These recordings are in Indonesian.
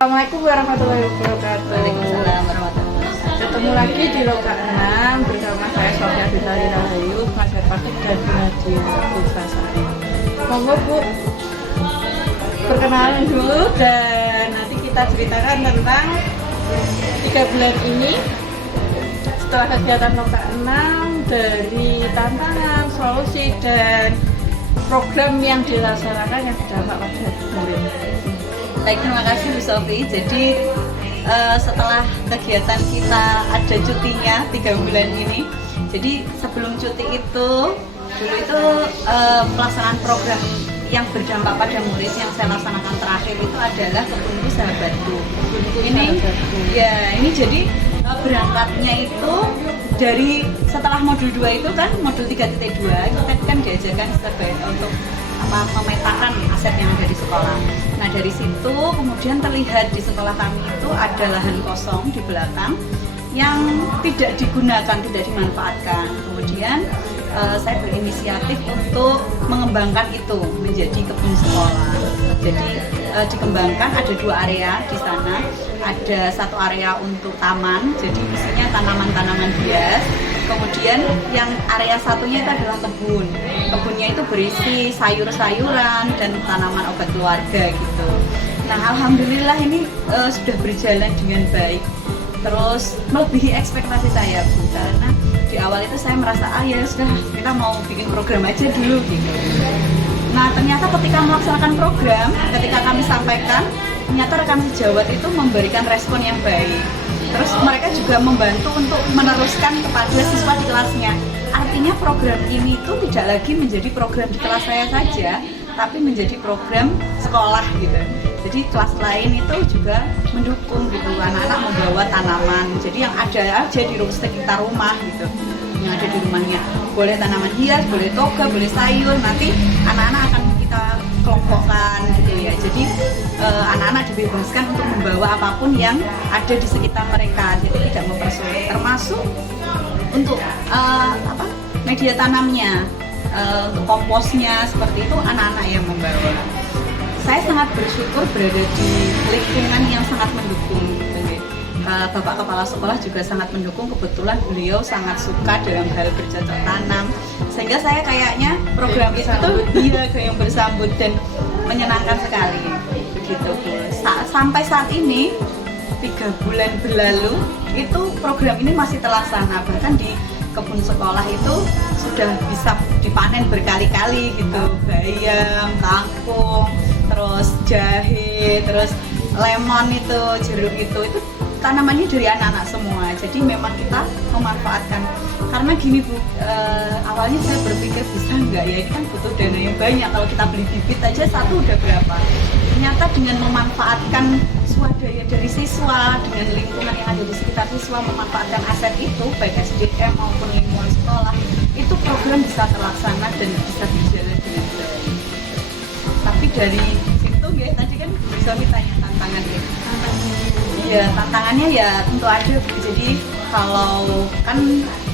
Assalamualaikum warahmatullahi wabarakatuh. Waalaikumsalam warahmatullahi wabarakatuh. Ketemu lagi di Loka 6 bersama saya Sofia Fitali Rahayu, pengajar praktik dan pengaji Putrasari. Monggo Bu, perkenalan dulu dan nanti kita ceritakan tentang 3 bulan ini setelah kegiatan Loka 6 dari tantangan, solusi dan program yang dilaksanakan yang berdampak pada murid. Baik, terima kasih Bu Sofi. Jadi setelah kegiatan kita ada cutinya 3 bulan ini. Jadi sebelum cuti itu, dulu itu pelaksanaan program yang berdampak pada murid yang saya laksanakan terakhir itu adalah Kebunku Sahabatku. Ini jadi berangkatnya itu dari setelah modul 2 itu kan modul 3.2 kita kan diajarkan untuk memetakan aset yang ada di sekolah. Nah dari situ kemudian terlihat di sekolah kami itu ada lahan kosong di belakang yang tidak digunakan, tidak dimanfaatkan. Kemudian saya berinisiatif untuk mengembangkan itu menjadi kebun sekolah. Jadi dikembangkan ada 2 area di sana. Ada 1 area untuk taman, jadi isinya tanaman-tanaman hias. Kemudian yang area satunya itu adalah kebun. Kebunnya itu berisi sayur-sayuran dan tanaman obat keluarga gitu. Nah alhamdulillah ini sudah berjalan dengan baik. Terus melebihi ekspektasi saya Bu, karena di awal itu saya merasa ya sudah kita mau bikin program aja dulu gitu. Nah ternyata ketika melaksanakan program, ketika kami sampaikan, ternyata rekan sejawat itu memberikan respon yang baik. Terus mereka juga membantu untuk meneruskan kepada siswa di kelasnya. Artinya program ini itu tidak lagi menjadi program di kelas saya saja, tapi menjadi program sekolah gitu. Jadi kelas lain itu juga mendukung gitu, anak-anak membawa tanaman. Jadi yang ada aja di sekitar rumah gitu, yang ada di rumahnya. Boleh tanaman hias, boleh toga, boleh sayur. Nanti anak-anak akan kita kelompokkan gitu ya. Jadi anak-anak dibebaskan untuk membawa apapun yang ada di sekitar mereka. Jadi tidak mempersulit. Termasuk untuk media tanamnya, untuk komposnya seperti itu anak-anak yang membawa. Saya sangat bersyukur berada di lingkungan yang sangat mendukung. Bapak Kepala Sekolah juga sangat mendukung. Kebetulan beliau sangat suka dalam hal bercocok tanam, sehingga saya kayaknya program itu dia yang bersambut dan menyenangkan sekali begitu Bu. Sampai saat ini 3 bulan berlalu itu program ini masih terlaksana, bahkan di kebun sekolah itu sudah bisa dipanen berkali-kali gitu, bayam, kangkung, terus jahe, terus lemon itu, jeruk itu tanamannya dari anak-anak semua. Jadi memang kita memanfaatkan. Karena gini Bu, awalnya saya berpikir bisa nggak ya, ini kan butuh dana yang banyak. Kalau kita beli bibit aja satu udah berapa. Ternyata dengan memanfaatkan swadaya dari siswa, dengan lingkungan yang ada di sekitar siswa, memanfaatkan aset itu, baik SDM maupun lingkungan sekolah, itu program bisa terlaksana dan bisa berjalan dengan baik. Tapi dari situ ya, tadi kan bisa ditanya tantangan ya. Ya tantangannya ya tentu aja. Jadi kalau kan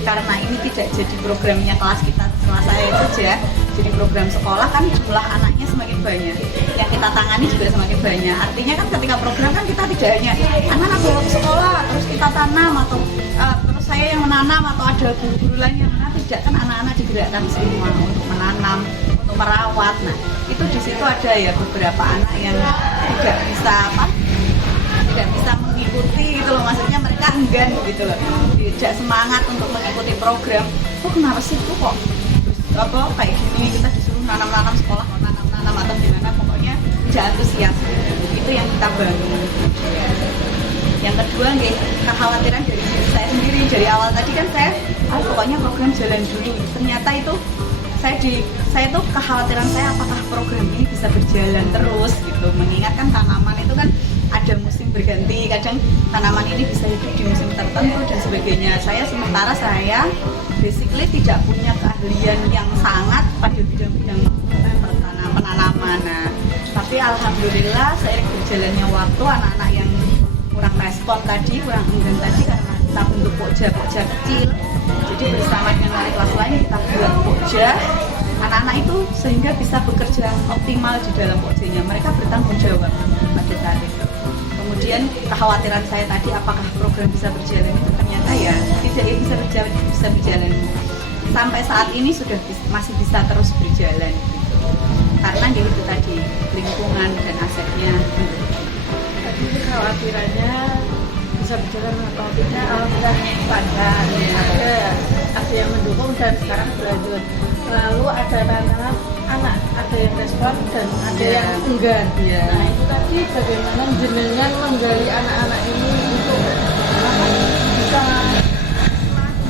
karena ini tidak jadi programnya kelas kita setelah saya saja, jadi program sekolah kan jumlah anaknya semakin banyak, yang kita tangani juga semakin banyak. Artinya kan ketika program kan kita tidak hanya anak-anak bawa ke sekolah terus kita tanam atau terus saya yang menanam atau ada guru-guru lain yang menanam, tidak, kan anak-anak digerakkan semua untuk menanam, untuk merawat. Nah itu di situ ada ya beberapa anak yang tidak bisa mengikuti gitu loh, maksudnya mereka enggan gitu loh, tidak semangat untuk mengikuti program. Kenapa sih kok kayak gini, kita disuruh nanam-nanam sekolah, nanam-nanam atau gimana, pokoknya tidak antusias gitu. Itu yang kita bangun. Yang kedua kekhawatiran dari diri saya sendiri. Dari awal tadi kan saya pokoknya program jalan dulu. Ternyata itu saya tuh kekhawatiran saya apakah program ini bisa berjalan terus gitu, mengingat kan tanaman itu kan ada musim berganti, kadang tanaman ini bisa hidup di musim tertentu dan sebagainya. Sementara saya basically tidak punya keahlian yang sangat pada bidang-bidang penanaman. Nah, tapi alhamdulillah seiring berjalannya waktu, anak-anak yang kurang respon tadi, kurang enggan tadi, karena kita bentuk pokja kecil, jadi bersama dengan wali kelas lain kita buat pokja anak-anak itu sehingga bisa bekerja optimal di dalam pokjanya. Mereka bertanggung jawab pada saat itu. kemudian kekhawatiran saya tadi apakah program bisa berjalan itu ternyata ya tidak bisa berjalan. Sampai saat ini masih bisa terus berjalan gitu. Karena itu tadi lingkungan dan asetnya. Tapi kekhawatirannya bisa berjalan atau tidak, alhamdulillah lancar. Ada yang mendukung dan sekarang berlanjut. Lalu ada tantangan anak, ada yang respon dan ada yang enggan. Nah itu tadi bagaimana jenengan menggali anak-anak ini untuk bisa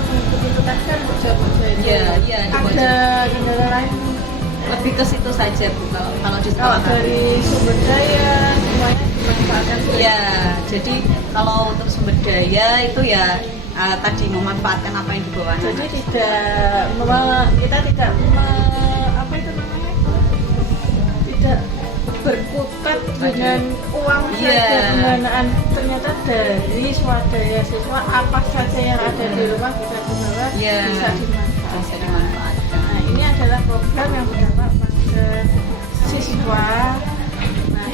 mengikuti itu tadi kan kerja ini. Ada kendala lain? Lebih ke situ saja Bu, kalau di Kalau sekolah dari sumber daya semuanya dimanfaatkan. Ya, jadi kalau untuk sumber daya itu ya tadi memanfaatkan apa yang dibawa anak. Jadi kita tidak apa itu namanya, tidak berkutat dengan uang saja pendanaan. Ternyata dari swadaya siswa apa saja yang ada di rumah bisa dibawa, bisa dimanfaatkan. Nah ini adalah program yang berdampak pada siswa,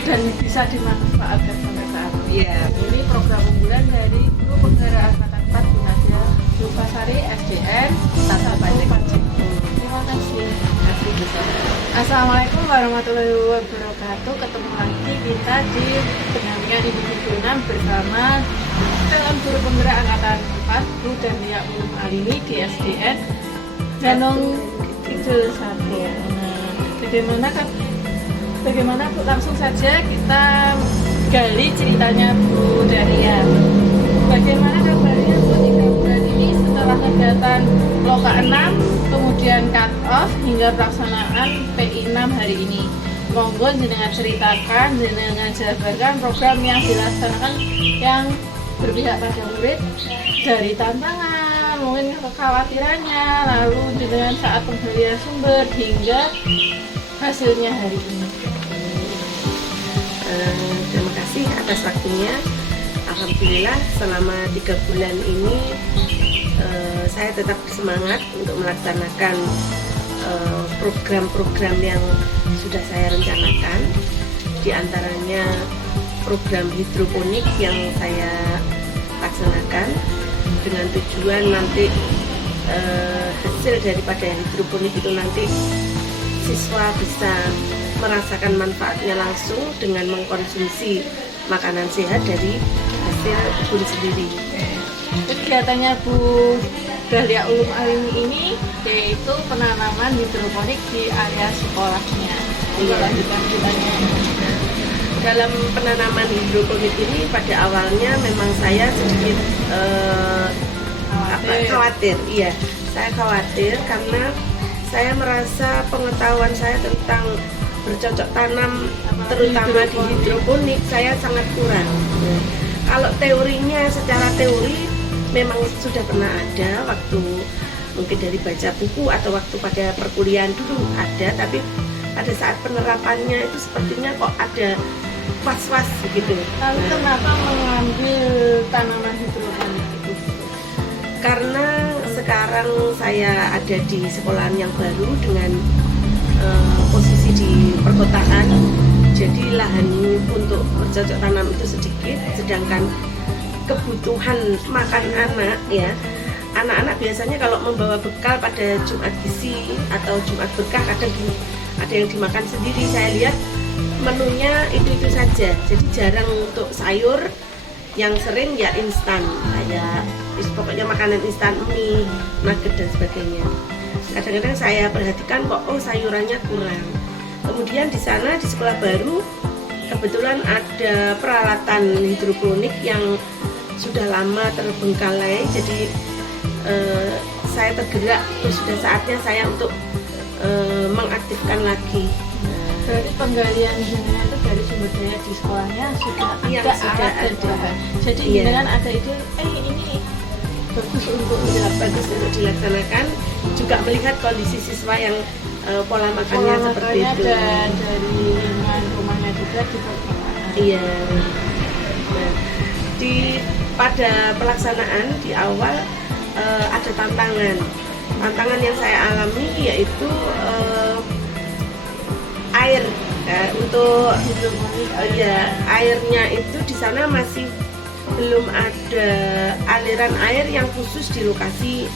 dan bisa dimanfaatkan sampai saat ini. Ini program unggulan dari Guru Penggerak Angkatan 4 Gunadya Lupasari SDN 1 Pacet. Terima kasih. Assalamualaikum warahmatullahi wabarakatuh. Ketemu lagi kita di pendampingan Ibu Guru 6 bersama dengan Guru Penggerak Angkatan 4 Bu Dania Ulum Alimi di SDN Danong Kidul 1. Bagaimana Bu, langsung saja kita gali ceritanya Bu Dania. Bagaimana kabarnya Bu 3 bulan ini setelah kegiatan Loka 6, kemudian cut off hingga pelaksanaan PI 6 hari ini? Monggo jenengan ceritakan, jenengan jabarkan program yang dilaksanakan yang berpihak pada murid, dari tantangan, mungkin kekhawatirannya, lalu jenengan saat penggalian sumber hingga hasilnya hari ini. Terima kasih atas waktunya. Alhamdulillah selama 3 bulan ini saya tetap semangat untuk melaksanakan program-program yang sudah saya rencanakan. Di antaranya program hidroponik yang saya laksanakan dengan tujuan nanti hasil daripada hidroponik itu nanti siswa bisa merasakan manfaatnya langsung dengan mengkonsumsi makanan sehat dari hasil kebun sendiri. Kegiatannya Bu Dahlia Ulum Alimi ini yaitu penanaman hidroponik di area sekolahnya. Lanjutan ceritanya. Dalam penanaman hidroponik ini pada awalnya memang saya sedikit khawatir. Iya, saya khawatir karena saya merasa pengetahuan saya tentang bercocok tanam terutama di hidroponik saya sangat kurang. Kalau teorinya, secara teori memang sudah pernah ada waktu mungkin dari baca buku atau waktu pada perkuliahan dulu ada, tapi pada saat penerapannya itu sepertinya kok ada was-was begitu. Lalu kenapa mengambil tanaman hidroponik itu? Karena sekarang saya ada di sekolahan yang baru dengan posisi di perkotaan, jadi lahan untuk bercocok tanam itu sedikit, sedangkan kebutuhan makan anak-anak biasanya kalau membawa bekal pada Jumat Gizi atau Jumat Berkah kadang ada yang dimakan sendiri. Saya lihat menunya itu saja, jadi jarang untuk sayur. Yang sering ya instan, kayak pokoknya makanan instan, mie, nugget dan sebagainya. Kadang-kadang saya perhatikan kok sayurannya kurang. Kemudian di sana di sekolah baru kebetulan ada peralatan hidroponik yang sudah lama terbengkalai, jadi saya tergerak, sudah saatnya saya untuk mengaktifkan lagi. Berarti penggalian jenengan itu dari sumber daya di sekolahnya sudah ada alat dan bahan. Jadi jenengan ada ide, ini bagus untuk dilaksanakan, juga melihat kondisi siswa yang pola makannya seperti itu. Dan dari lingkungan rumahnya juga diperhatikan. Iya. Nah, pada pelaksanaan di awal ada tantangan. Tantangan yang saya alami yaitu air Nah, untuk hidroponik. ya airnya itu di sana masih belum ada aliran air yang khusus di lokasi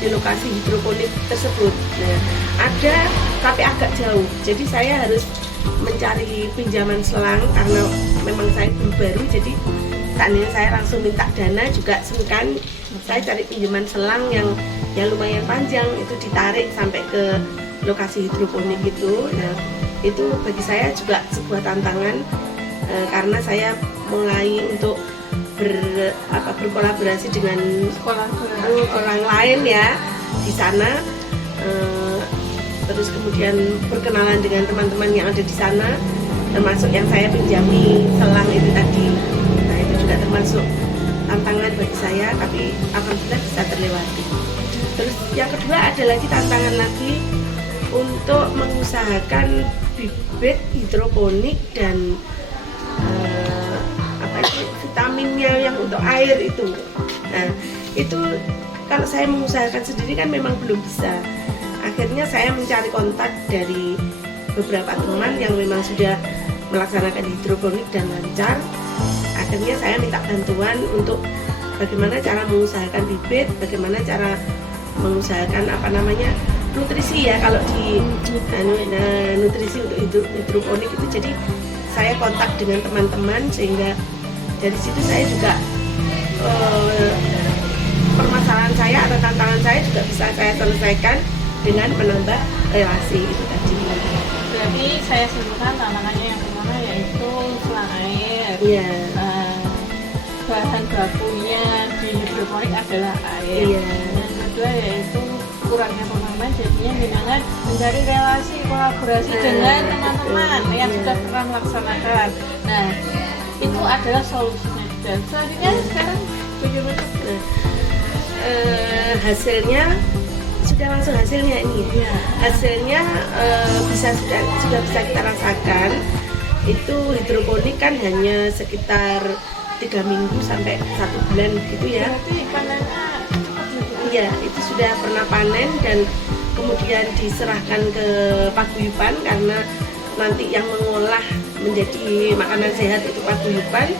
hidroponik tersebut. Nah, ada tapi agak jauh. Jadi saya harus mencari pinjaman selang karena memang saya baru. Jadi seandainya saya langsung minta dana juga sungkan. Saya cari pinjaman selang yang lumayan panjang, itu ditarik sampai ke lokasi hidroponik itu. Nah, itu bagi saya juga sebuah tantangan karena saya mulai untuk berkolaborasi dengan Sekolah orang lain ya di sana, terus kemudian berkenalan dengan teman-teman yang ada di sana, termasuk yang saya pinjami selang itu tadi. Nah, itu juga termasuk tantangan bagi saya, tapi alhamdulillah bisa terlewati. Terus yang kedua ada lagi tantangan lagi untuk mengusahakan bibit hidroponik dan vitaminnya yang untuk air itu. Nah, itu kalau saya mengusahakan sendiri kan memang belum bisa. Akhirnya saya mencari kontak dari beberapa teman yang memang sudah melaksanakan hidroponik dan lancar. Akhirnya saya minta bantuan untuk bagaimana cara mengusahakan bibit, bagaimana cara mengusahakan nutrisi ya kalau di nutrisi untuk hidroponik itu. Jadi saya kontak dengan teman-teman sehingga dari situ saya juga permasalahan saya atau tantangan saya juga bisa saya selesaikan dengan menambah relasi itu tadi. Berarti saya simpulkan tantangannya yang pertama yaitu selang air. Iya. Bahan bakunya di hidroponik adalah air. Iya. Yang kedua yaitu kurangnya pemahaman, jadinya dengan mencari relasi kolaborasi dengan teman-teman yang sudah pernah melaksanakan. Nah, itu adalah solusinya. Dan selanjutnya sekarang bagaimana? Hasilnya sudah langsung hasilnya ini ya. Hasilnya sudah bisa kita rasakan. Itu hidroponik kan hanya sekitar 3 minggu sampai 1 bulan gitu ya. Berarti panennya cepat gitu. Iya, itu sudah pernah panen dan kemudian diserahkan ke paguyuban karena nanti yang mengolah menjadi makanan sehat itu paguyuban.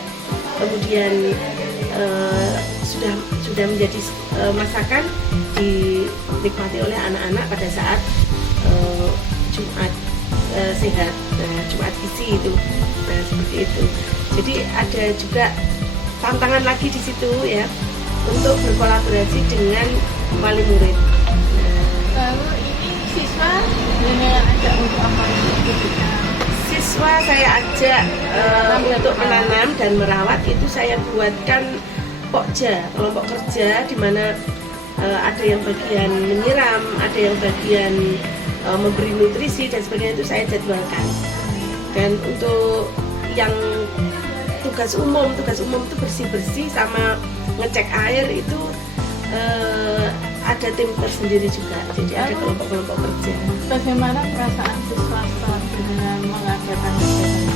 Kemudian sudah menjadi masakan dinikmati oleh anak-anak pada saat Jumat sehat, Jumat gizi itu. Nah, seperti itu. Jadi ada juga tantangan lagi di situ ya untuk berkolaborasi dengan wali murid. Lalu ini siswa dengan ajak untuk apa itu? Siswa saya ajak untuk menanam dan merawat. Itu saya buatkan pokja, kelompok kerja di mana ada yang bagian menyiram, ada yang bagian memberi nutrisi dan sebagainya, itu saya jadwalkan. Dan untuk yang tugas umum itu bersih-bersih sama ngecek air itu ada tim tersendiri juga. Jadi ada kelompok-kelompok kerja. Bagaimana perasaan siswa setelah dengan mengadakan kegiatan?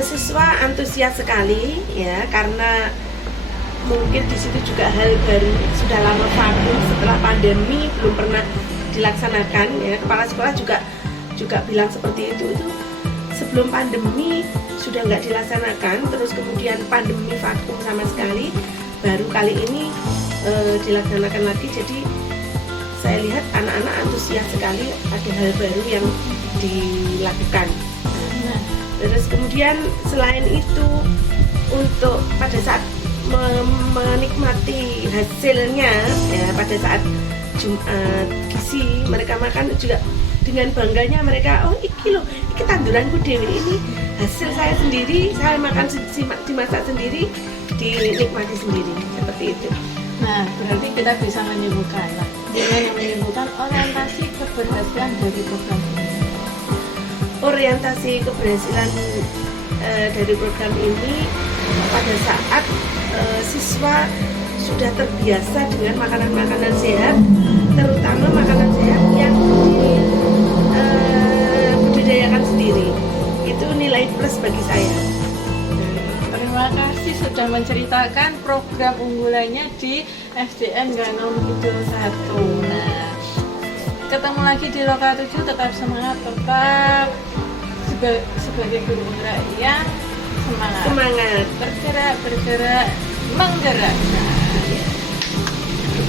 Siswa antusias sekali ya, karena mungkin di situ juga hal baru, sudah lama vakum setelah pandemi belum pernah dilaksanakan ya. Kepala sekolah juga bilang seperti itu sebelum pandemi sudah nggak dilaksanakan, terus kemudian pandemi vakum sama sekali, baru kali ini dilaksanakan lagi. Jadi saya lihat anak-anak antusias sekali, ada hal baru yang dilakukan. Nah, terus kemudian selain itu untuk pada saat menikmati hasilnya ya, pada saat Jumat gizi mereka makan juga dengan bangganya mereka, oh iki loh, iki tanduranku dewi, ini hasil saya sendiri, saya makan dimasak sendiri, dinikmati sendiri, seperti itu. Nah, berarti kita bisa menyebutkan dengan yang menyebutkan orientasi keberhasilan dari program ini. Orientasi keberhasilan dari program ini pada saat siswa sudah terbiasa dengan makanan-makanan sehat, terutama makanan sehat yang dibudidayakan sendiri. Itu nilai plus bagi saya. Terima kasih sudah menceritakan program unggulannya di SDN Ganom Kidul 1. Nah, ketemu lagi di Loka 7, tetap semangat, tetap sebagai guru penggerak yang semangat, bergerak, menggerak.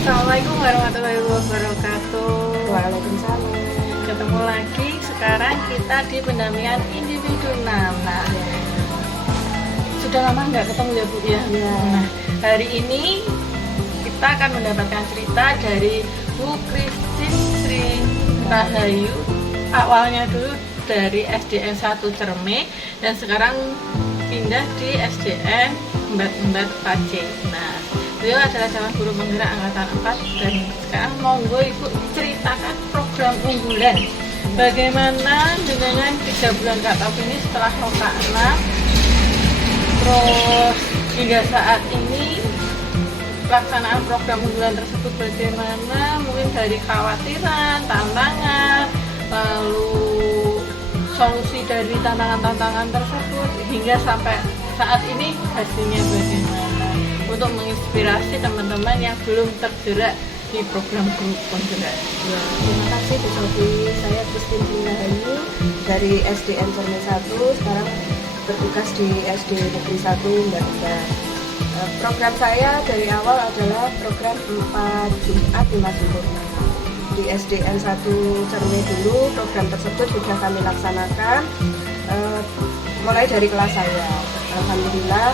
Assalamualaikum warahmatullahi wabarakatuh. Waalaikumsalam. Ketemu lagi, sekarang kita di pendampingan individu 6. Nah, sudah lama nggak ketemu ya Bu ya? Nah, hari ini kita akan mendapatkan cerita dari Bu Christine Sri Rahayu. Awalnya dulu dari SDN 1 Cerme dan sekarang pindah di SDN Embat Pace. Nah, beliau adalah calon guru penggerak angkatan 4 dan sekarang monggo Ibu ceritakan program unggulan. Bagaimana dengan 3 bulan cut-off ini setelah Loka 6, terus hingga saat ini pelaksanaan program unggulan tersebut bagaimana, mungkin dari kekhawatiran, tantangan, lalu solusi dari tantangan-tantangan tersebut hingga sampai saat ini hasilnya bagaimana, untuk menginspirasi teman-teman yang belum tergerak di program grup penggerak. Ya, terima kasih Bu Sofi. Saya Christine Sri Rahayu dari SDN Cerme 1, sekarang bertugas di SD Negeri 1 Mbak. Program saya dari awal adalah program 4 Jumat 5 Sempurna. Di SDN 1 Cerme dulu program tersebut sudah kami laksanakan mulai dari kelas saya. Alhamdulillah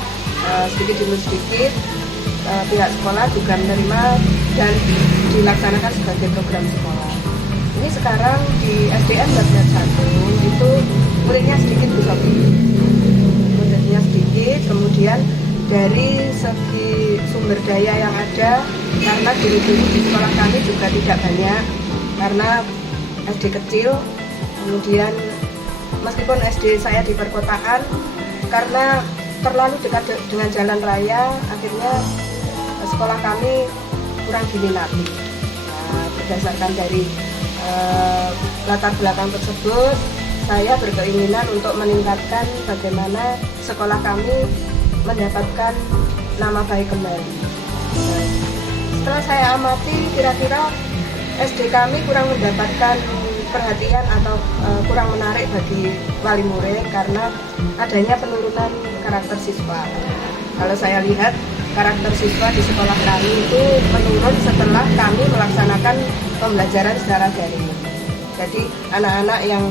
sedikit demi sedikit pihak sekolah juga menerima dan dilaksanakan sebagai program sekolah. Ini sekarang di SDN Bagian 1 itu muridnya sedikit Bu Sofi. Muridnya sedikit, kemudian dari segi sumber daya yang ada, karena guru-guru di sekolah kami juga tidak banyak karena SD kecil, kemudian meskipun SD saya di perkotaan, karena terlalu dekat dengan jalan raya, akhirnya sekolah kami kurang diminati. Nah, berdasarkan dari latar belakang tersebut, saya berkeinginan untuk meningkatkan bagaimana sekolah kami mendapatkan nama baik kembali. Setelah saya amati, kira-kira SD kami kurang mendapatkan perhatian atau kurang menarik bagi wali murid karena adanya penurunan karakter siswa. Kalau saya lihat, karakter siswa di sekolah kami itu menurun setelah kami melaksanakan pembelajaran secara daring. Jadi anak-anak yang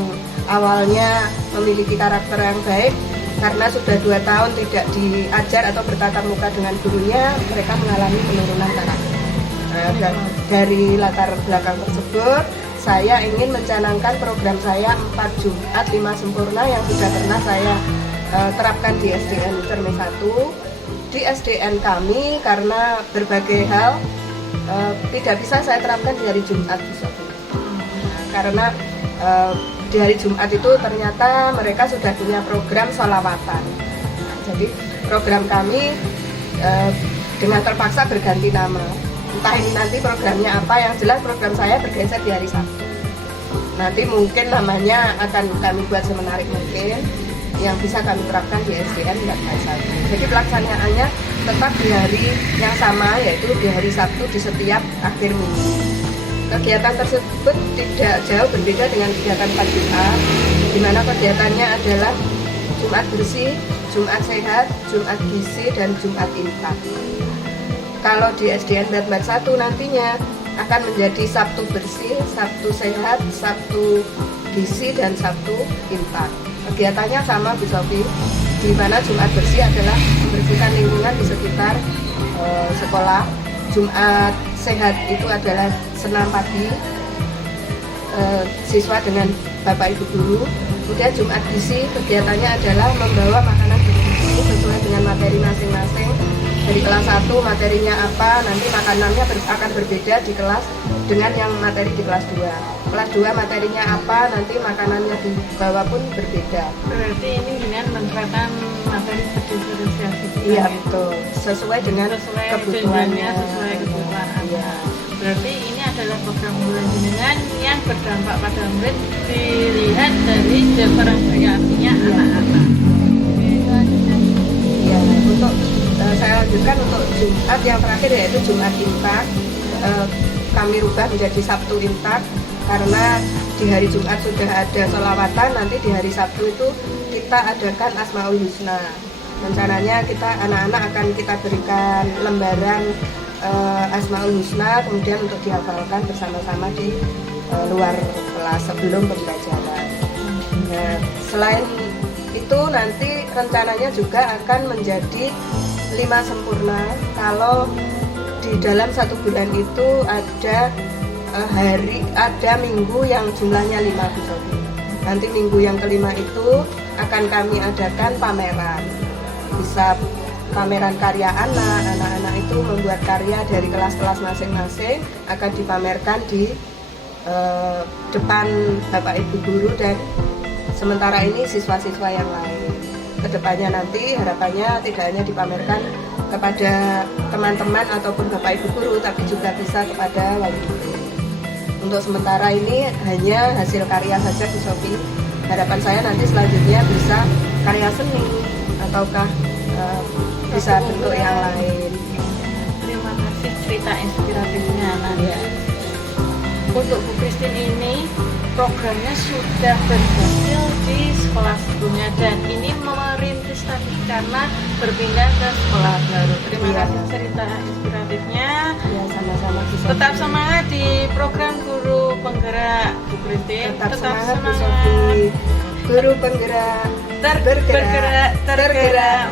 awalnya memiliki karakter yang baik, karena sudah 2 tahun tidak diajar atau bertatap muka dengan gurunya, mereka mengalami penurunan karakter. Dan dari latar belakang tersebut, saya ingin mencanangkan program saya 4 Jumat 5 Sempurna yang sudah pernah saya terapkan di SDN Cerme 1. Di SDN kami karena berbagai hal tidak bisa saya terapkan di hari Jumat, karena di hari Jumat itu ternyata mereka sudah punya program sholawatan. Jadi program kami dengan terpaksa berganti nama. Entah ini nanti programnya apa, yang jelas program saya bergeser di hari Sabtu. Nanti mungkin namanya akan kami buat semenarik mungkin, yang bisa kami terapkan di SDN Bagian 1. Jadi pelaksanaannya tetap di hari yang sama, yaitu di hari Sabtu di setiap akhir minggu. Kegiatan tersebut tidak jauh berbeda dengan kegiatan 4 Jumat, di mana kegiatannya adalah Jumat bersih, Jumat sehat, Jumat gizi, dan Jumat infak. Kalau di SDN Bagian 1 nantinya akan menjadi Sabtu bersih, Sabtu sehat, Sabtu gizi, dan Sabtu infak. Kegiatannya sama Bu Sofi, di mana Jumat bersih adalah membersihkan lingkungan di sekitar sekolah. Jumat sehat itu adalah senam pagi siswa dengan Bapak Ibu guru. Kemudian Jumat gizi kegiatannya adalah membawa makanan bergizi sesuai dengan materi masing-masing. Dari kelas 1 materinya apa, nanti makanannya akan berbeda di kelas dengan yang materi di kelas 2. Kelas 2 materinya apa, nanti makanannya dibawa pun berbeda. Berarti ini dengan menerapkan materi berdiferensiasi. Iya betul, sesuai dengan kebutuhannya. Sesuai kebutuhan. Iya. Berarti ini adalah program unggulan jenengan yang berdampak pada murid dilihat dari diferensiasinya anak-anak. Iya, untuk saya lanjutkan untuk Jumat yang terakhir, yaitu Jumat infak. Kami rubah menjadi Sabtu infak. karena di hari Jumat sudah ada sholawatan, nanti di hari Sabtu itu kita adakan Asmaul Husna. Rencananya kita anak-anak akan kita berikan lembaran Asmaul Husna, kemudian untuk dihafalkan bersama-sama di luar kelas sebelum pembelajaran. Nah, selain itu nanti rencananya juga akan menjadi 5 sempurna kalau di dalam 1 bulan itu ada minggu yang jumlahnya 5 Bu Sofi. Nanti minggu yang kelima itu akan kami adakan pameran. Bisa pameran karya anak-anak itu membuat karya dari kelas-kelas masing-masing akan dipamerkan di depan Bapak Ibu guru dan sementara ini siswa-siswa yang lain. Kedepannya nanti harapannya tidak hanya dipamerkan kepada teman-teman ataupun Bapak Ibu guru, tapi juga bisa kepada wali murid. Untuk sementara ini hanya hasil karya saja Bu Sofi. Harapan saya nanti selanjutnya bisa karya seni ataukah bisa bentuk yang lain. Terima kasih cerita inspiratifnya Nadia. Untuk Bu Christine ini programnya sudah berhasil di sekolah sebelumnya dan ini merintis tadi karena berpindah ke sekolah baru. Terima kasih cerita inspiratifnya. Ya, sama-sama Bu Sofi. Tetap semangat di program Guru Penggerak Bu Christine. Tetap semangat Bu Sofi. Guru penggerak tergerak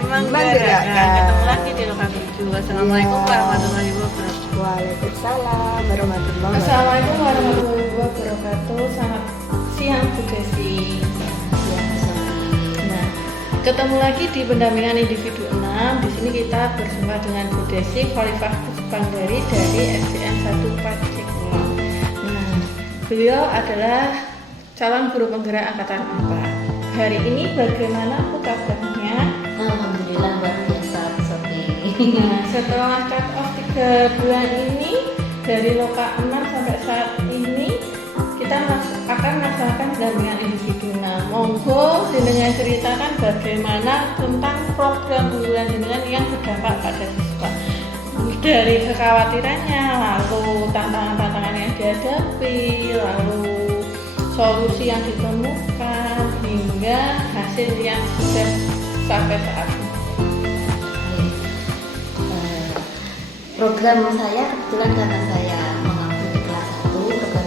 menggerakkan. Ketemu lagi di lokasi 2. Assalamualaikum warahmatullahi wabarakatuh. Waalaikumsalam warahmatullahi wabarakatuh. Assalamualaikum warahmatullahi wabarakatuh. Selamat siang Bu Desi. Nah, ketemu lagi di pendampingan individu 6. Di sini kita bersama dengan Bu Desi Khalifah Puspandari dari SDN 1 Pacikulang. Nah, beliau adalah calon guru penggerak angkatan 4. Hari ini bagaimana Bu kabarnya? Alhamdulillah luar biasa Sofi. Nah, setelah cut off 3 bulan ini dari loka 6 sampai saat ini kita akan melaksanakan pendampingan individu. Nah, monggo jenengan ceritakan bagaimana tentang program unggulan jenengan yang berdampak pada siswa. Dari kekhawatirannya, lalu tantangan-tantangan yang dihadapi, lalu solusi yang ditemukan hingga hasil yang sudah sampai saat ini. Program saya kebetulan karena saya mengambil di kelas 1, program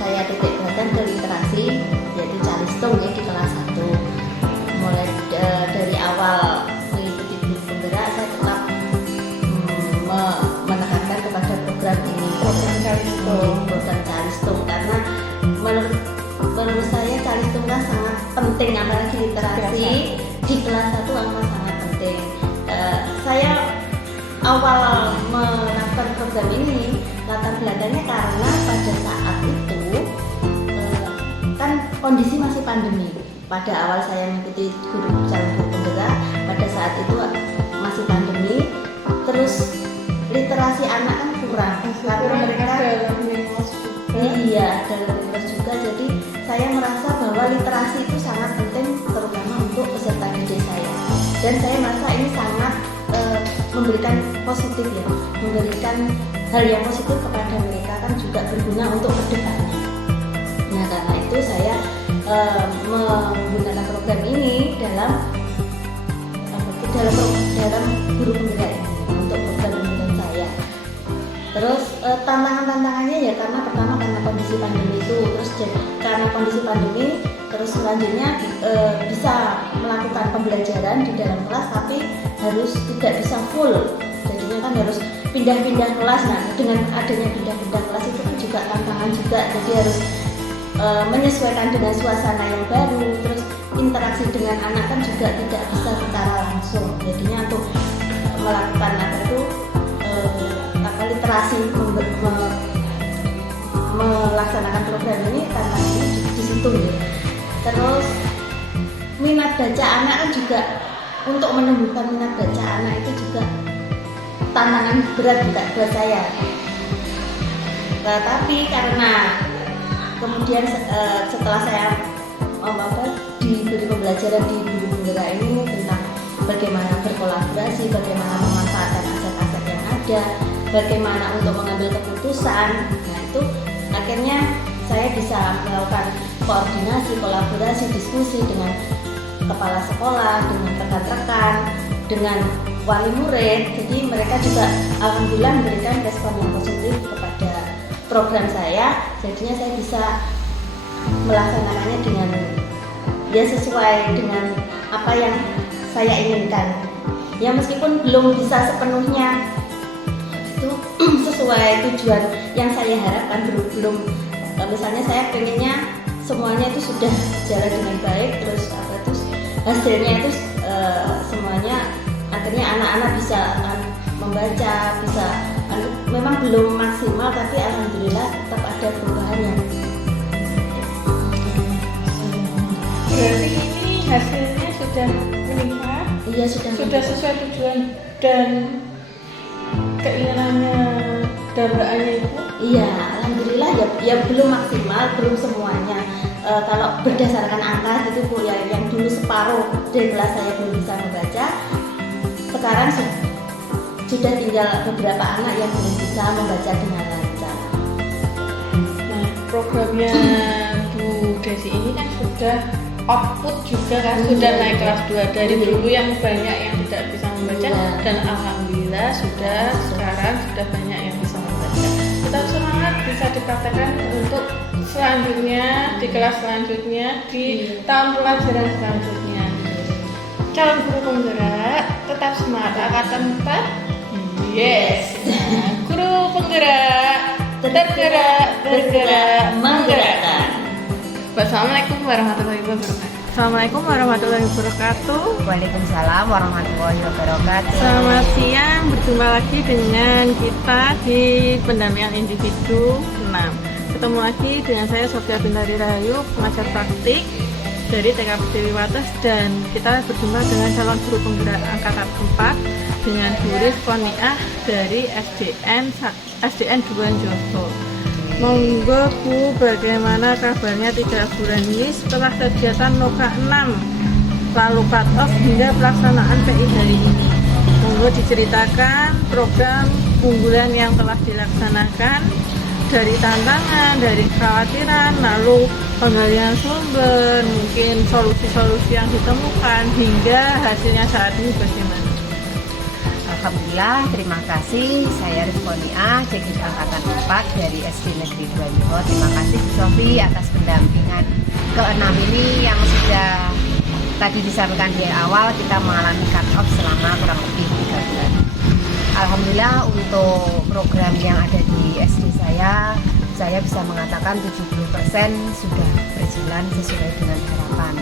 saya titik beratkan ke literasi, yaitu Calistung ya di kelas 1. Mulai dari awal mengikuti guru penggerak saya tetap menekankan kepada program ini, program Calistung karena menurut saya Calistung kan sangat penting, apalagi literasi di kelas 1 amat sangat penting. Saya awal melakukan program ini latar belakangnya karena pada saat itu kan kondisi masih pandemi. Pada awal saya mengikuti calon guru penggerak, pada saat itu masih pandemi, terus literasi anak kan kurang karena mereka dalam juga. Jadi saya merasa bahwa literasi itu sangat penting terutama untuk peserta didik saya, dan saya merasa ini sangat memberikan positif ya, memberikan hal yang positif kepada mereka, kan juga berguna untuk kedepannya. Nah karena itu saya menggunakan program ini dalam guru penggerak ini untuk program unggulan saya. Terus tantangannya ya karena pertama karena kondisi pandemi itu, terus karena kondisi pandemi, terus selanjutnya bisa melakukan pembelajaran di dalam kelas tapi harus tidak bisa full, jadinya kan harus pindah-pindah kelas. Nah dengan adanya pindah-pindah kelas itu kan juga tantangan juga, jadi harus menyesuaikan dengan suasana yang baru, terus interaksi dengan anak kan juga tidak bisa secara langsung, jadinya untuk melakukan literasi melaksanakan program ini tantangannya di situ ya. Terus minat baca anak kan juga, untuk menumbuhkan minat baca anak itu juga tantangan berat juga buat saya. Nah, tapi karena kemudian setelah saya diberi pembelajaran di guru penggerak ini tentang bagaimana berkolaborasi, bagaimana memanfaatkan aset-aset yang ada, bagaimana untuk mengambil keputusan, nah itu akhirnya saya bisa melakukan koordinasi, kolaborasi, diskusi dengan kepala sekolah, dengan rekan-rekan, dengan wali murid. Jadi mereka juga alhamdulillah memberikan respon yang positif kepada program saya. Jadinya saya bisa melaksanakannya dengan ya sesuai dengan apa yang saya inginkan. Ya meskipun belum bisa sepenuhnya itu sesuai tujuan yang saya harapkan, belum misalnya saya pengennya semuanya itu sudah jalan dengan baik, terus hasilnya itu semuanya akhirnya anak-anak bisa membaca, bisa memang belum maksimal tapi alhamdulillah tetap ada perubahan yang Berarti ini hasilnya sudah meningkat, iya sudah sesuai tujuan dan keinginannya dambaannya itu. iya alhamdulillah ya belum maksimal, belum semuanya. Kalau berdasarkan angka gitu Bu ya, yang dulu separuh dari kelas saya belum bisa membaca, sekarang sudah tinggal beberapa anak yang belum bisa membaca dengan lancar. Nah, programnya Bu Desi ini kan sudah output juga kan, sudah naik kelas 2 dari dulu yang banyak yang tidak bisa membaca, dan alhamdulillah sekarang sudah banyak yang bisa membaca. Tetap semangat, bisa dipraktekkan untuk selanjutnya, di kelas selanjutnya, di tahun pelajaran selanjutnya. Calon guru penggerak, tetap semangat, angkatan 4. Yes. Nah, guru penggerak, tergerak, bergerak, menggerakkan. Wassalamualaikum warahmatullahi wabarakatuh. Assalamualaikum warahmatullahi wabarakatuh. Waalaikumsalam warahmatullahi wabarakatuh. Selamat siang, berjumpa lagi dengan kita di pendampingan individu 6. Ketemu lagi dengan saya Sofia Bintari Rahayu, pengajar praktik dari TKP Dewi Wates, dan kita berjumpa dengan calon guru penggerak angkatan 4 dengan Bu Rizkoniah dari SDN 2 Joso. Monggo Bu, bagaimana kabarnya 3 bulan ini setelah kegiatan Noka 6 lalu cut off hingga pelaksanaan PI hari ini? Monggo diceritakan program unggulan yang telah dilaksanakan, dari tantangan, dari kekhawatiran, lalu penggalian sumber, mungkin solusi-solusi yang ditemukan, hingga hasilnya saat ini bagaimana? Alhamdulillah, terima kasih. Saya Rizkoniah, JKT Angkatan 4 dari SD Negeri 2 Jowo. Terima kasih Bu Sofi atas pendampingan ke-6 ini yang sudah tadi disampaikan di awal, kita mengalami cut off selama kurang lebih 3 bulan. Alhamdulillah untuk program yang ada di SD saya bisa mengatakan 70% sudah berjalan sesuai dengan harapan.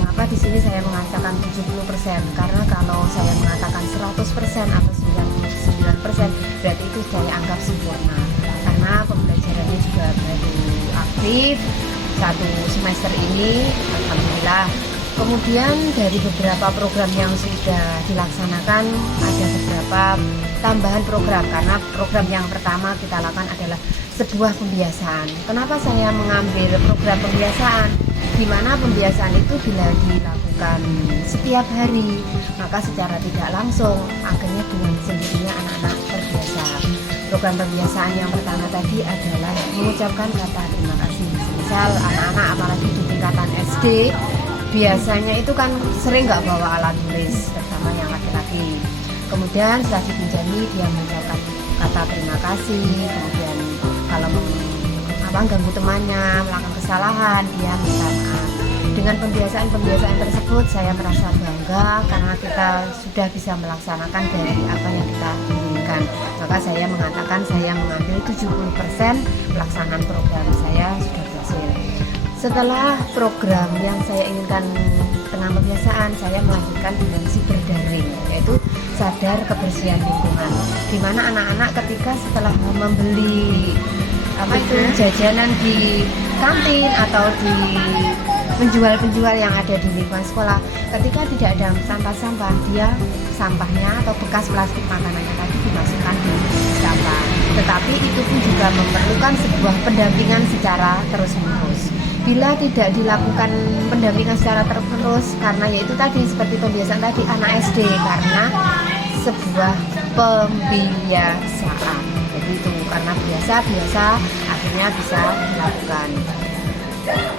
Mengapa di sini saya mengatakan 70%? Karena kalau saya mengatakan 100% atau 99% berarti itu saya anggap sempurna. Karena pembelajarannya juga baru aktif 1 semester ini, alhamdulillah. Kemudian dari beberapa program yang sudah dilaksanakan ada beberapa tambahan program, karena program yang pertama kita lakukan adalah sebuah pembiasaan. Kenapa saya mengambil program pembiasaan? Di mana pembiasaan itu bila dilakukan setiap hari, maka secara tidak langsung akhirnya dengan sendirinya anak-anak terbiasa. Program pembiasaan yang pertama tadi adalah mengucapkan kata terima kasih. Misal anak-anak apalagi di tingkatan SD biasanya itu kan sering nggak bawa alat tulis, terutama yang laki-laki. Kemudian setelah dipinjami dia mengucapkan kata terima kasih. Kemudian kalau ganggu temannya, melakukan kesalahan, dia minta maaf. Dengan pembiasaan tersebut saya merasa bangga karena kita sudah bisa melaksanakan dari apa yang kita inginkan. Maka saya mengatakan saya mengambil 70% pelaksanaan program saya sudah berhasil. Setelah program yang saya inginkan tengah pembiasaan, saya melanjutkan dengan cyber daring, yaitu sadar kebersihan lingkungan. Di mana anak-anak ketika setelah membeli jajanan di kantin atau di penjual-penjual yang ada di lingkungan sekolah, ketika tidak ada sampah-sampah, dia sampahnya atau bekas plastik makanannya tadi dimasukkan di sampah. Tetapi itu pun juga memerlukan sebuah pendampingan secara terus-menerus. Bila tidak dilakukan pendampingan secara terus, karena yaitu tadi seperti pembiasaan tadi anak SD, karena sebuah pembiasaan. Jadi itu karena biasa akhirnya bisa dilakukan.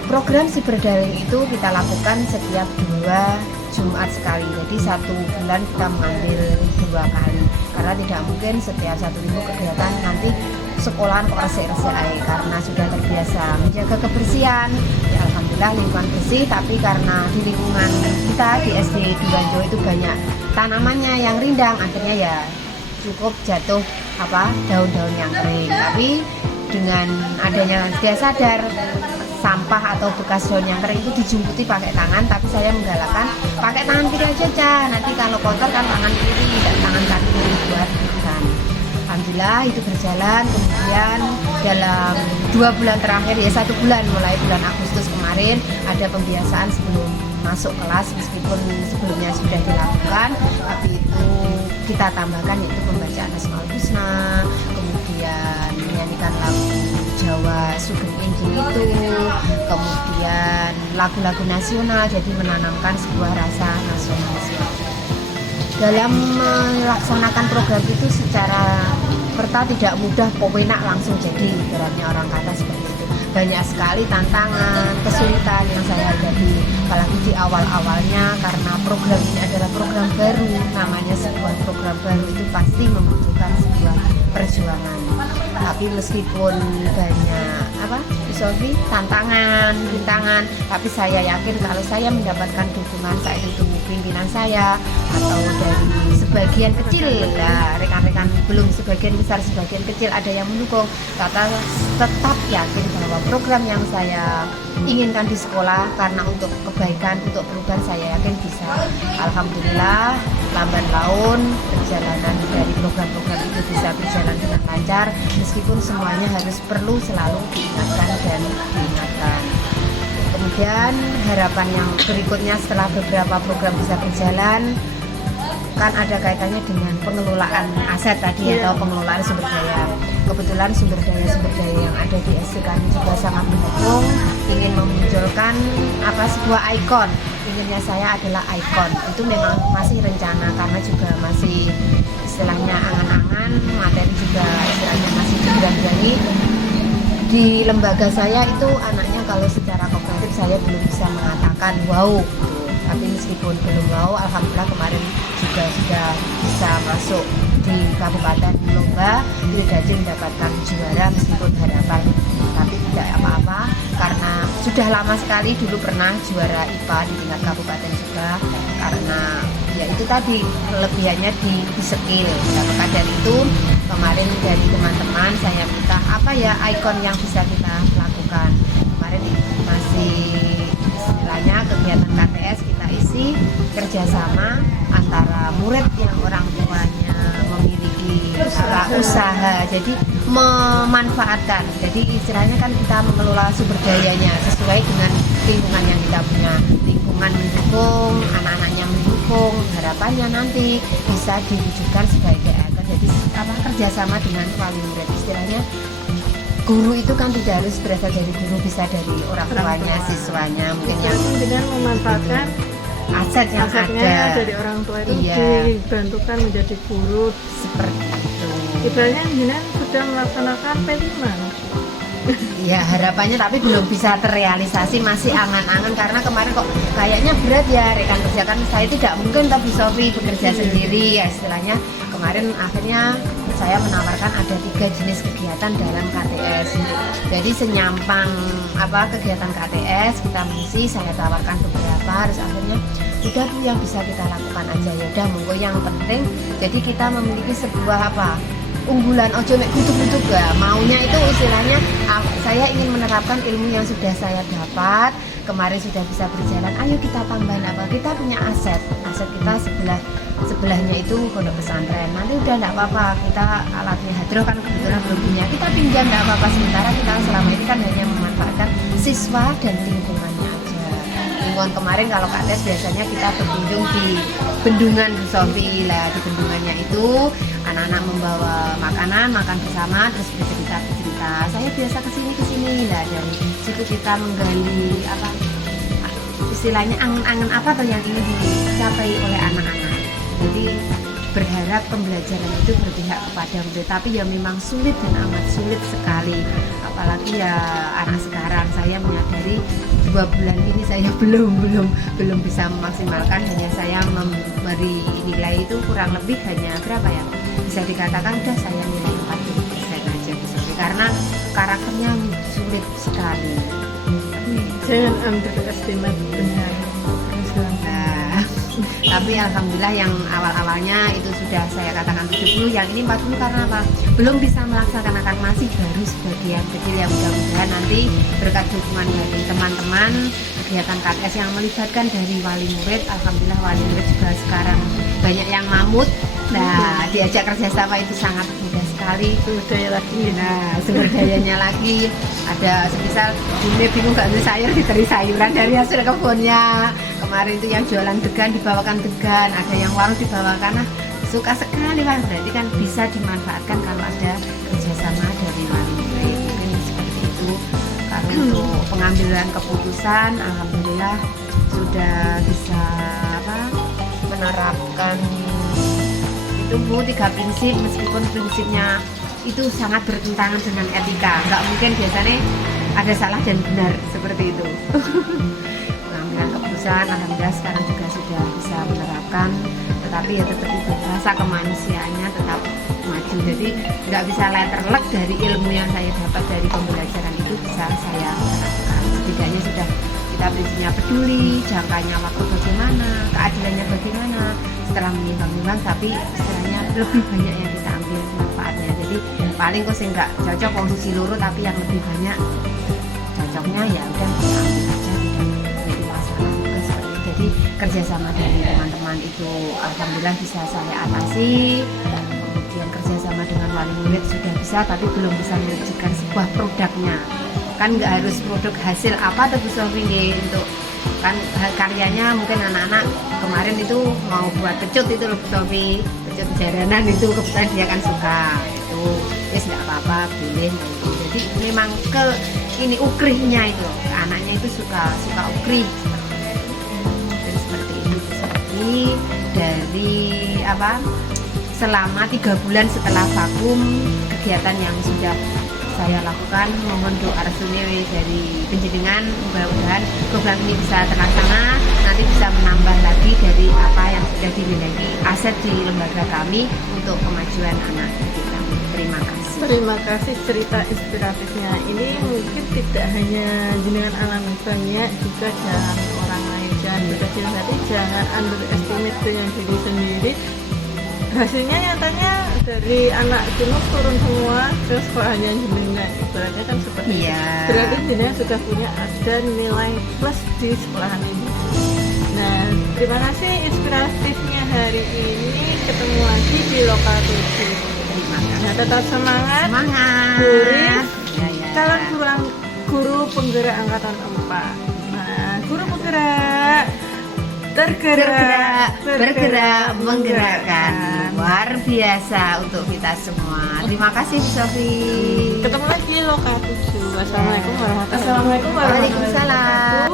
Program Cyberdaring itu kita lakukan setiap 2 Jumat sekali, jadi 1 bulan kita mengambil 2 kali, karena tidak mungkin setiap 1 minggu kegiatan nanti sekolahan kok resik-resik aja, karena sudah terbiasa menjaga kebersihan. Ya, alhamdulillah lingkungan bersih, tapi karena di lingkungan kita di SD Diwanjo itu banyak tanamannya yang rindang, akhirnya ya cukup jatuh daun-daun yang kering. Tapi dengan adanya dia sadar sampah atau bekas daun yang kering itu dijumputi pakai tangan, tapi saya menggalakkan pakai tangan kiri aja, Cah. Nanti kalau kotor kan tangan kiri dan tangan kaki buat ikan. Alhamdulillah itu berjalan. Kemudian dalam 2 bulan terakhir, ya 1 bulan, mulai bulan Agustus kemarin ada pembiasaan sebelum masuk kelas, meskipun sebelumnya sudah dilakukan, tapi itu kita tambahkan yaitu pembacaan Asmaul Husna, kemudian menyanyikan lagu Jawa Sugeng Inggil itu, kemudian lagu-lagu nasional, jadi menanamkan sebuah rasa nasionalisme. Dalam melaksanakan program itu secara serta tidak mudah penak langsung jadi, ibaratnya orang kata seperti itu. Banyak sekali tantangan, kesulitan yang saya hadapi, apalagi di awal-awalnya, karena program ini adalah program baru. Namanya sebuah program baru itu pasti membutuhkan sebuah perjuangan. Tapi meskipun banyak Sofi, tantangan, rintangan, tapi saya yakin kalau saya mendapatkan dukungan saat itu pimpinan saya atau dari sebagian kecil, ya rekan-rekan belum sebagian besar, sebagian kecil ada yang mendukung, kata tetap yakin bahwa program yang saya inginkan di sekolah karena untuk kebaikan, untuk perubahan, saya yakin bisa. Alhamdulillah lamban laun perjalanan dari program-program itu bisa berjalan dengan lancar, meskipun semuanya harus perlu selalu diingatkan dan diingatkan. Kemudian harapan yang berikutnya setelah beberapa program bisa berjalan, kan ada kaitannya dengan pengelolaan aset tadi atau pengelolaan sumber daya. Kebetulan sumber daya yang ada di SD kami juga sangat mendukung, ingin memunculkan sebuah ikon. Inginnya saya adalah ikon. Itu memang masih rencana karena juga masih istilahnya angan-angan, materi juga istilahnya masih diberani. Di lembaga saya itu anaknya kalau secara kognitif saya belum bisa mengatakan wow gitu. Tapi meskipun belum wow, alhamdulillah kemarin juga sudah bisa masuk di Kabupaten Lomba, Widadi mendapatkan juara meskipun harapan, tapi tidak apa-apa karena sudah lama sekali dulu pernah juara IPA di tingkat kabupaten juga, karena ya itu tadi kelebihannya di skill. Nah, maka dari itu kemarin dari teman-teman saya minta ikon yang bisa kita lakukan. Kemarin masih istilahnya kegiatan KTS kita isi kerjasama antara murid yang orang tuanya memiliki usaha, jadi memanfaatkan. Jadi istilahnya kan kita mengelola sumber dayanya sesuai dengan lingkungan yang kita punya. Lingkungan mendukung, anak-anaknya mendukung, harapannya nanti bisa diwujudkan sebagai ikon. Jadi kerjasama dengan wali murid, istilahnya guru itu kan tidak harus berasal dari guru, bisa dari orang tuanya, siswanya, mungkin yang dengan memanfaatkan aset yang ada dari orang tua itu iya, dibantukan menjadi guru seperti itu. Ibaratnya Jinan sudah melaksanakan P5. Ya harapannya, tapi belum bisa terrealisasi, masih angan-angan karena kemarin kok kayaknya berat ya rekan kerja, kan saya tidak mungkin tapi Sofi bekerja sendiri ya istilahnya. Kemarin akhirnya saya menawarkan ada 3 jenis kegiatan dalam KTS. Jadi senyampang kegiatan KTS kita mengisi, saya tawarkan beberapa, harus akhirnya udah tuh yang bisa kita lakukan aja, ya udah monggo, yang penting jadi kita memiliki sebuah unggulan, ojo mek kutuk-kutuk ya. Maunya itu istilahnya saya ingin menerapkan ilmu yang sudah saya dapat kemarin sudah bisa berjalan, ayo kita tambahin kita punya aset kita sebelahnya itu pondok pesantren, nanti udah enggak apa-apa, kita alatnya hadroh kan kebetulan belum punya, kita pinjam enggak apa-apa, sementara kita selama ini kan hanya memanfaatkan siswa dan lingkungannya aja. Lingkungan kemarin kalau KTS biasanya kita berkunjung di bendungan Bu Sofi lah, di bendungannya itu anak-anak membawa makanan, makan bersama, terus bercerita, saya biasa kesini lah, dari situ kita menggali istilahnya angan-angan apa tuh yang ingin dicapai oleh anak-anak. Jadi berharap pembelajaran itu berpihak kepada murid, tapi ya memang sulit dan amat sulit sekali, apalagi ya anak sekarang. Saya menyadari 2 bulan ini saya belum bisa memaksimalkan, hanya saya memberi nilai itu kurang lebih hanya berapa ya, bisa dikatakan udah saya nilai 40% aja karena karakternya sulit sekali. Jangan underestimate dengan Nah, tapi alhamdulillah yang awal-awalnya itu sudah saya katakan 70, yang ini 40 karena apa? Belum bisa melaksanakan, masih baru sebagian kecil, yang mudah-mudahan nanti berkat dukungan dari teman-teman kegiatan KKS yang melibatkan dari wali murid. Alhamdulillah wali murid juga sekarang banyak yang mamut. Nah, diajak kerjasama itu sangat mudah sekali. sumber daya lagi. Nah, sumber dayanya lagi ada, semisal bunda bingung gak beli sayur, diberi sayuran dari hasil kebunnya. Kemarin itu yang jualan degan dibawakan degan, ada yang warung dibawakan. Nah, suka sekali Pak, berarti kan bisa dimanfaatkan kalau ada kerjasama dari wali murid. Mungkin seperti itu. Karena untuk pengambilan keputusan, alhamdulillah sudah bisa menerapkan itu 3 prinsip, meskipun prinsipnya itu sangat bertentangan dengan etika. Nggak mungkin, biasanya ada salah dan benar seperti itu. Pengambilan keputusan alhamdulillah sekarang juga sudah bisa menerapkan, tetapi ya tetap itu rasa kemanusiaannya tetap maju. Jadi nggak bisa letterlek dari ilmu yang saya dapat dari pembelajaran itu bisa saya terapkan. Setidaknya sudah kita prinsipnya peduli, jangkanya waktu bagaimana, keadilannya bagaimana. Setelah menimbang-nimbang, tapi istilahnya lebih banyak yang kita ambil manfaatnya. Jadi paling kok nggak cocok kondisi luru, tapi yang lebih banyak cocoknya ya udah kita ambil aja, tidak menjadi masalah juga seperti itu. Jadi kerjasama dari teman-teman itu alhamdulillah bisa saya atasi. Kemudian kerjasama dengan wali murid sudah bisa, tapi belum bisa mewujudkan sebuah produknya. Kan nggak harus produk hasil apa tuh Bu Sofi untuk kan karyanya. Mungkin anak-anak kemarin itu mau buat pecut itu loh Bu Sofi, pecut jaranan itu kebetulan dia kan suka itu, nggak apa-apa boleh. Jadi memang ke ini ukrihnya itu loh, anaknya itu suka ukrih. Jadi seperti itu Bu Sofi. Dari selama 3 bulan setelah vakum, kegiatan yang sudah saya lakukan, mohon doa resmi dari penjenengan, mudah-mudahan program ini bisa terlaksana, nanti bisa menambah lagi dari apa yang sudah dimiliki aset di lembaga kami untuk kemajuan anak kita. Terima kasih. Terima kasih cerita inspiratifnya. Ini mungkin tidak hanya jenengan alami, banyak juga jangan orang lain, jangan berkecil hati, jangan underestimate dengan diri sendiri. Hasilnya nyatanya dari anak gunung turun semua ke sekolahnya jenengan, ibaratnya kan seperti itu. Berarti jenengan sudah punya ada nilai plus di sekolahan ini. Nah, terima kasih inspiratifnya hari ini. Ketemu lagi di Lokal 7. Terima kasih. Nah, tetap semangat. Semangat. Calon guru penggerak angkatan 4. Nah, guru penggerak bergerak menggerakkan. Luar biasa untuk kita semua. Terima kasih Bu Sofi. Ketemu lagi Lokal 7. Wassalamualaikum warahmatullahi wabarakatuh.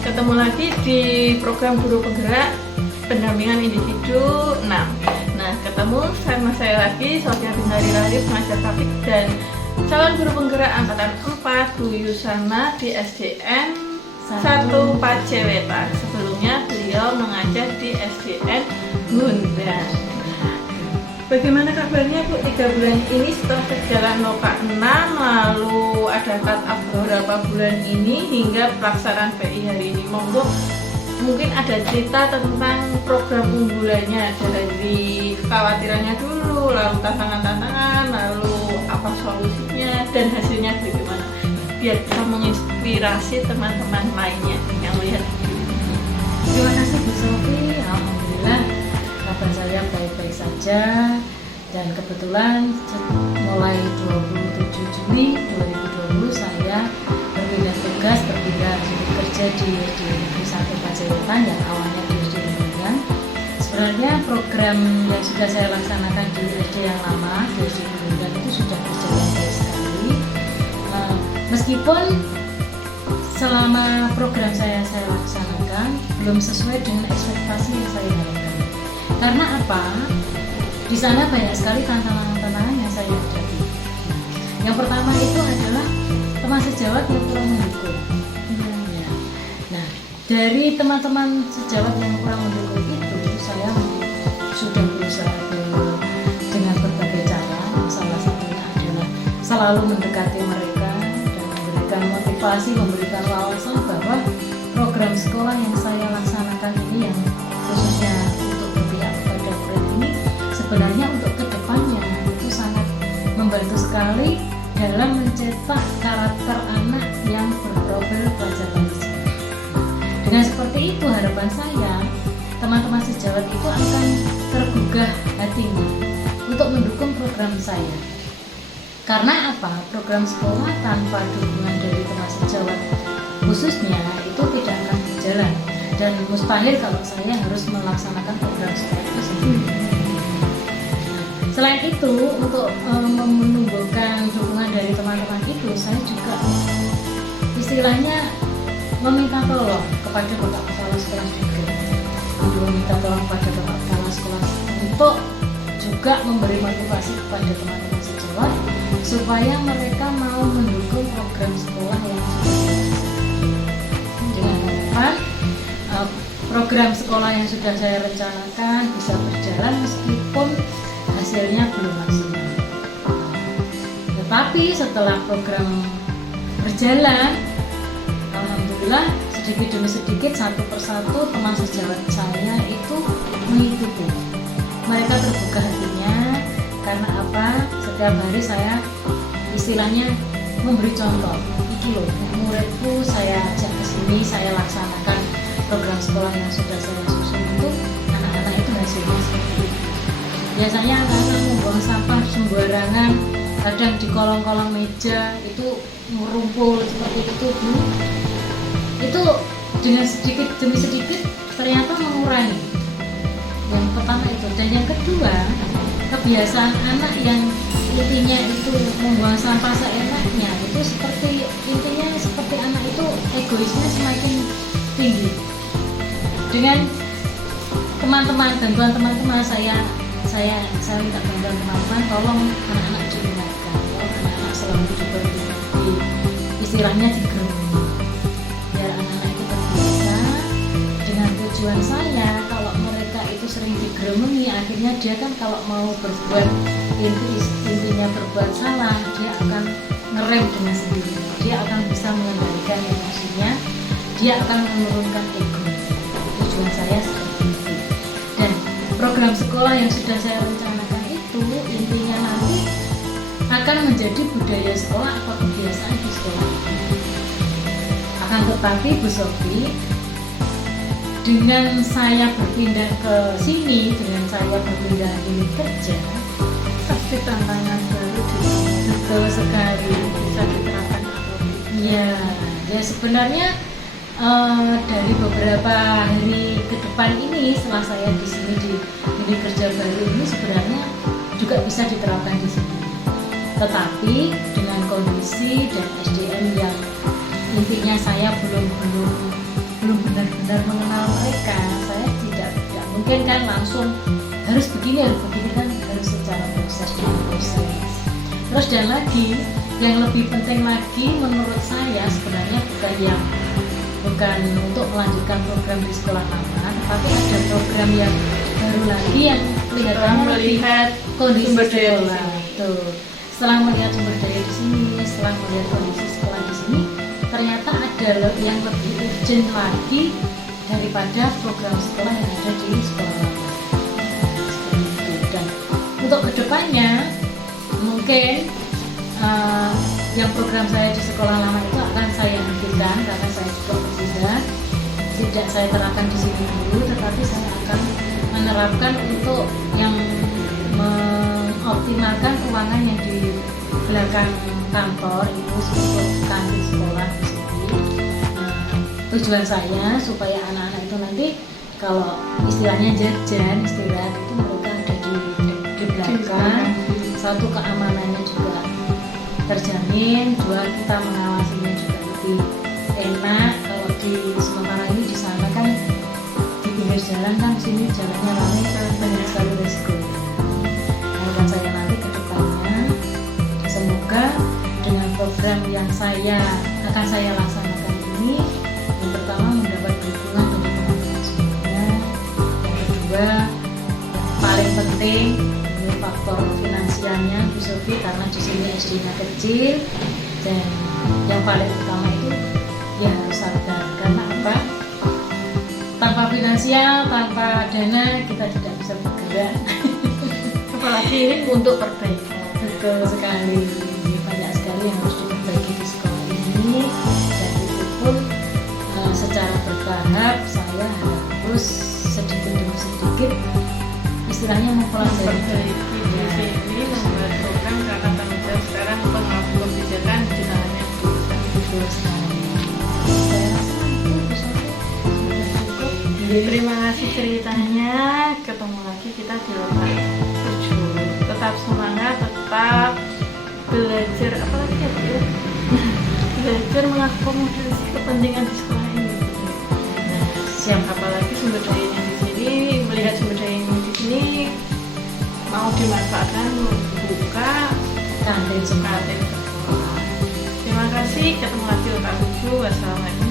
Ketemu lagi di program Guru Penggerak Pendampingan Individu 6. Nah, ketemu sama saya lagi, Sofia Bintari Rahif, pengajar topik dan calon guru penggerak angkatan 4 Bu Yusana di SDN 1 Pacewetan. Sebelumnya beliau mengajar di SDN Gundang. Bagaimana kabarnya Bu 3 bulan ini setelah berjalan Loka 6, lalu ada cut off beberapa bulan ini hingga pelaksanaan PI hari ini? Monggo mungkin ada cerita tentang program unggulannya dari kekhawatirannya dulu, lalu tantangan-tantangan, lalu apa solusinya dan hasilnya bagaimana, biar bisa menginspirasi teman-teman lainnya yang melihat video. Terima kasih Bu Sofi. Alhamdulillah kabar saya baik-baik saja, dan kebetulan mulai 27 Juli 2020 saya berpindah tugas, berpindah kerja di Pusat Pacewetan yang awalnya di SD Gundang. Sebenarnya program yang sudah saya laksanakan di SD yang lama, di SD Gundang itu sudah berjalan baik sekali. Meskipun selama program saya laksanakan belum sesuai dengan ekspektasi yang saya harapkan. Karena apa? Di sana banyak sekali tantangan-tantangan yang saya hadapi. Yang pertama itu adalah teman sejawat yang kurang mendukung. Ya. Nah, dari teman-teman sejawat yang kurang mendukung itu, saya sudah berusaha dengan berbagai cara. Salah satunya adalah selalu mendekati mereka dan memberikan motivasi, memberikan wawasan bahwa program sekolah yang saya laksanakan ini, yang khususnya untuk berpihak kepada murid ini, sebenarnya untuk kedepannya itu sangat membantu sekali dalam mencetak karakter anak yang berprofil pelajar lansia. Dengan seperti itu, harapan saya teman-teman sejawat itu akan tergugah hatinya untuk mendukung program saya. Karena apa? Program sekolah tanpa dukungan dari teman sejawat khususnya itu tidak akan berjalan, dan mustahil kalau saya harus melaksanakan program sekolah itu sendiri. Selain itu, untuk menumbuhkan dukungan dari teman-teman itu, saya juga istilahnya meminta tolong kepada Bapak Kepala Sekolah juga, meminta tolong kepada Bapak Kepala Sekolah untuk juga memberi motivasi kepada teman-teman sejawat supaya mereka mau mendukung program sekolah yang sudah dengan harapan program sekolah yang sudah saya rencanakan bisa berjalan meskipun hasilnya belum maksimal. Tetapi setelah program berjalan, alhamdulillah sedikit demi sedikit, satu persatu teman sejawat saya itu mengikuti. Mereka terbuka hatinya karena apa? Setiap hari saya istilahnya memberi contoh. Iki loh, muridku saya ajak ke sini, saya laksanakan program sekolah yang sudah saya susun itu, anak-anak itu hasilnya seperti itu. Biasanya anak-anak membuang sampah sembarangan, kadang di kolong-kolong meja itu merumpul seperti itu, Bu. Itu dengan sedikit demi sedikit ternyata mengurangi. Yang pertama itu, dan yang kedua, kebiasaan anak yang intinya itu membuang sampah seenaknya itu seperti intinya seperti anak itu egoisnya semakin tinggi. Dengan teman-teman, bantuan teman-teman saya minta bantuan teman-teman, tolong anak-anak diingatkan, tolong anak-anak selalu diberi istilahnya digerungi, biar anak-anak itu terbiasa. Dengan tujuan saya, kalau mereka itu sering digerungi, akhirnya dia kan kalau mau berbuat intinya berbuat salah, dia akan ngerem dengan sendirinya, dia akan bisa mengendalikan emosinya, dia akan menurunkan ego. Tujuan saya seperti itu. Dan program sekolah yang sudah saya rencanakan itu intinya nanti akan menjadi budaya sekolah atau kebiasaan di sekolah. Akan tetapi Bu Sofi, dengan saya berpindah ke sini, dengan saya berpindah unit kerja, Pasti tantangan baru betul sekali. bisa diterapkan atau Ya sebenarnya dari beberapa hari ke depan ini, setelah saya di sini di unit kerja baru ini, sebenarnya juga bisa diterapkan di sini. Tetapi dengan kondisi dan SDM yang intinya saya belum benar-benar mengenal mereka, saya tidak mungkin kan langsung harus begini kan, harus secara proses. Terus dan lagi yang lebih penting lagi menurut saya sebenarnya bukan untuk melanjutkan program di sekolah lama, tetapi ada program yang baru lagi yang melihat kondisi sumber daya di sekolah. sini. Tuh. Setelah melihat sumber daya di sini, setelah melihat kondisi sekolah di sini, ternyata ada yang lebih urgent lagi daripada program sekolah yang ada di sekolah lama. Seperti itu. Dan untuk kedepannya mungkin yang program saya di sekolah lama itu akan saya hentikan karena saya juga berpindah. Tidak saya terapkan di sini dulu, tetapi saya akan menerapkan untuk yang mengoptimalkan ruangan yang di belakang kantor itu untuk kantin sekolah di sini. Tujuan saya supaya anak-anak itu nanti kalau istilahnya jajan, istirahat itu mereka ada di belakang. Satu, keamanannya juga terjamin, dua, kita mengawasinya juga lebih enak. Kalau di sementara ini di sana kan di pinggir jalan kan, sini jalannya ramai kan, banyak akan saya laksanakan ini, yang pertama mendapat dukungan dari teman-teman semuanya, yang kedua yang paling penting ini faktor finansialnya Bu Sofi, karena di sini SD-nya kecil, dan yang paling utama itu ya harus sabar. Karena apa? Tanpa finansial, tanpa dana kita tidak bisa bergerak. Apalagi ini untuk perbaikan. Betul sekali, banyak sekali yang harus diperbaiki di sekolah ini, dan itu pun secara bertahap saya harus sedikit demi sedikit istilahnya mempelajari. Perbaiki di sini membuat program karena tanggung jawab sekarang pengambil kebijakan di tangannya desa. Betul sekali. Saya rasa itu bisa sudah cukup. Terima kasih ceritanya. Ketemu lagi kita di lokal 7. Tetap semangat, tetap belajar apa lagi ya Bu ya? Belajar mengakomodasi kepentingan di sekolah ini. Nah, siap apalagi sumber dayanya di sini, melihat sumber dayanya di sini mau dimanfaatkan membuka Kantin semangat. kantin sekolah. Terima kasih. Ketemu lagi lokal 7. Wassalamualaikum.